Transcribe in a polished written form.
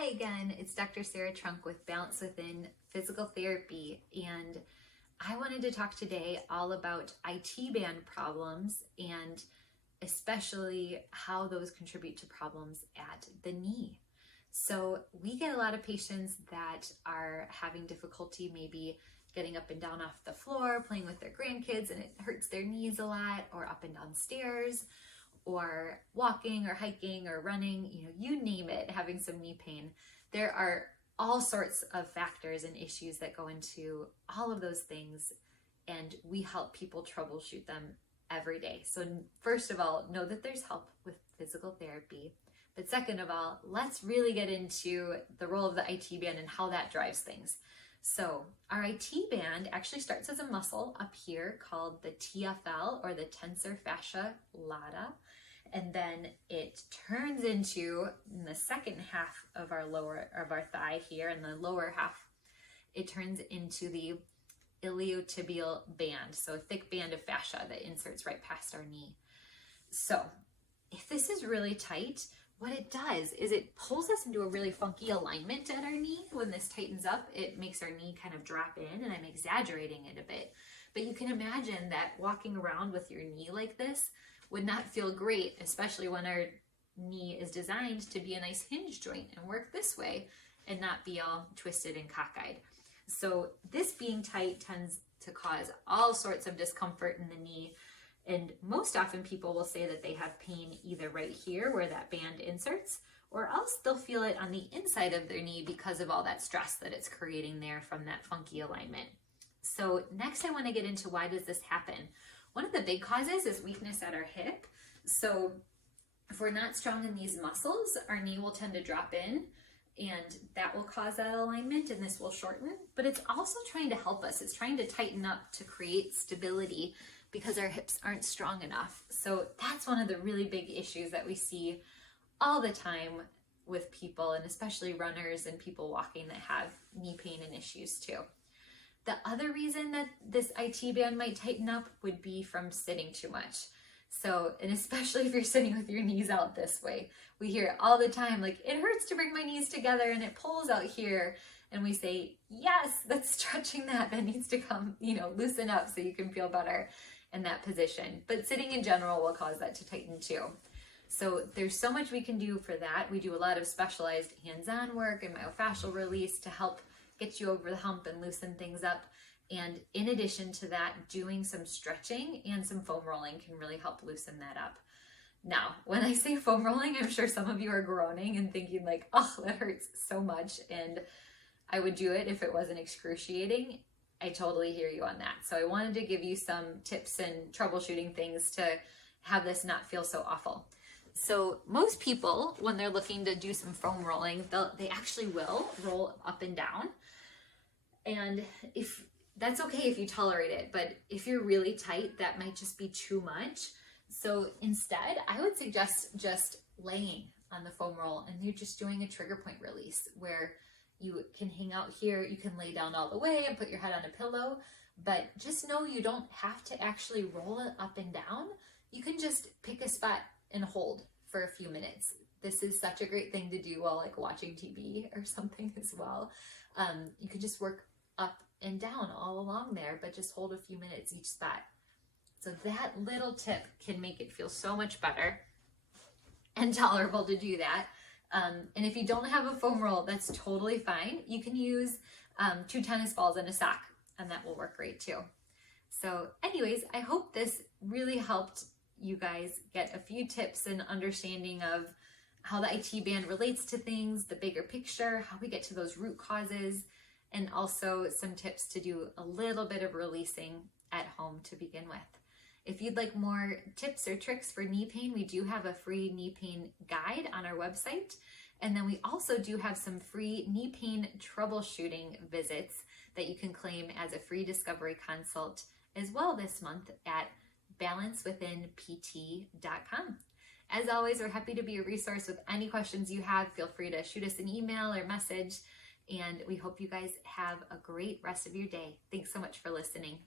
Hi again, it's Dr. Sarah Trunk with Balance Within Physical Therapy, and I wanted to talk today all about IT band problems and especially how those contribute to problems at the knee. So we get a lot of patients that are having difficulty maybe getting up and down off the floor, playing with their grandkids, and it hurts their knees a lot, or up and down stairs, or walking or hiking or running, you name it, having some knee pain. There are all sorts of factors and issues that go into all of those things, and we help people troubleshoot them every day. So first of all, know that there's help with physical therapy. But second of all, let's really get into the role of the IT band and how that drives things. So our IT band actually starts as a muscle up here called the TFL, or the tensor fascia lata, and then it turns into, in the second half of our thigh here, in the lower half, it turns into the iliotibial band, so a thick band of fascia that inserts right past our knee. So if this is really tight, what it does is it pulls us into a really funky alignment at our knee. When this tightens up, it makes our knee kind of drop in, and I'm exaggerating it a bit. But you can imagine that walking around with your knee like this would not feel great, especially when our knee is designed to be a nice hinge joint and work this way and not be all twisted and cockeyed. So this being tight tends to cause all sorts of discomfort in the knee. And most often people will say that they have pain either right here where that band inserts, or else they'll feel it on the inside of their knee because of all that stress that it's creating there from that funky alignment. So next I want to get into why does this happen. One of the big causes is weakness at our hip. So if we're not strong in these muscles, our knee will tend to drop in, and that will cause that alignment, and this will shorten. But it's also trying to help us. It's trying to tighten up to create stability because our hips aren't strong enough. So that's one of the really big issues that we see all the time with people, and especially runners and people walking that have knee pain and issues too. The other reason that this IT band might tighten up would be from sitting too much. So, and especially if you're sitting with your knees out this way, we hear it all the time, like, it hurts to bring my knees together and it pulls out here. And we say, yes, that's stretching that needs to come, loosen up so you can feel better in that position. But sitting in general will cause that to tighten too. So there's so much we can do for that. We do a lot of specialized hands-on work and myofascial release to help get you over the hump and loosen things up. And in addition to that, doing some stretching and some foam rolling can really help loosen that up. Now, when I say foam rolling, I'm sure some of you are groaning and thinking like, oh, that hurts so much. And I would do it if it wasn't excruciating. I totally hear you on that. So I wanted to give you some tips and troubleshooting things to have this not feel so awful. So most people, when they're looking to do some foam rolling, they actually will roll up and down. And if that's okay if you tolerate it, but if you're really tight, that might just be too much. So instead, I would suggest just laying on the foam roll, and you're just doing a trigger point release where you can hang out here. You can lay down all the way and put your head on a pillow, but just know you don't have to actually roll it up and down. You can just pick a spot and hold for a few minutes. This is such a great thing to do while like watching TV or something as well. You can just work up and down all along there, but just hold a few minutes each spot. So that little tip can make it feel so much better and tolerable to do that. And if you don't have a foam roll, that's totally fine. You can use 2 tennis balls and a sock, and that will work great too. So anyways, I hope this really helped you guys get a few tips and understanding of how the IT band relates to things, the bigger picture, how we get to those root causes, and also some tips to do a little bit of releasing at home to begin with. If you'd like more tips or tricks for knee pain, we do have a free knee pain guide on our website. And then we also do have some free knee pain troubleshooting visits that you can claim as a free discovery consult as well this month at balancewithinpt.com. As always, we're happy to be a resource with any questions you have. Feel free to shoot us an email or message. And we hope you guys have a great rest of your day. Thanks so much for listening.